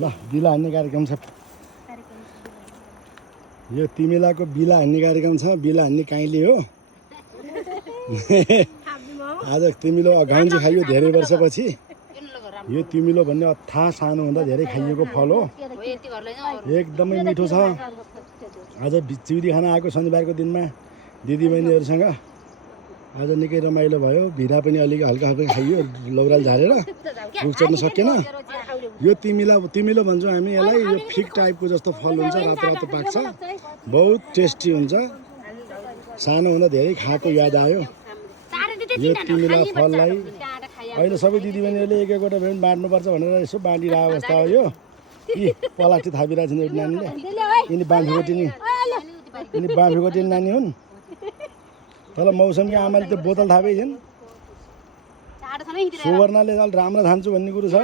ल बिला हान्ने कार्यक्रम छ यो तिमीलाको बिला हान्ने कार्यक्रम छ बिला हान्ने काइँली हो आज तिमीलो अघाउन्जी खाइयो धेरै वर्षपछि यो तिमीलो भन्ने अथाह सानो हुँदा धेरै खाइएको फल हो एकदमै मिठो छ आज चिउरी खान आएको शनिबारको दिनमा दिदीबहिनीहरूसँग आज निकै रमाइलो भयो भिरा पनि अलिक हल्का हल्का खाइयो लौराल झारेर रुख चढ्न सकेन यो तिमीलो भन्छौँ हामी यसलाई यो फिग टाइपको जस्तो फल हुन्छ रातो रातो पाक्छ बहुत टेस्टी हुन्छ सानो हुँदा धेरै खाएको याद आयो यो तिमीला फललाई अहिले सबै दिदीबहिनीहरूले एक एकवटा भए पनि बाँड्नुपर्छ भनेर यसो बाँडिरहेको अवस्था हो यो यी पलास्टिक थापिरहेको छ एउटा नानीले यिनी बाँफेकोटी नानी हुन् तल मौसमकी आमाले त्यो बोतल थापे छिन् सुवर्णले अलि राम्रो खान्छु भन्ने कुरो छ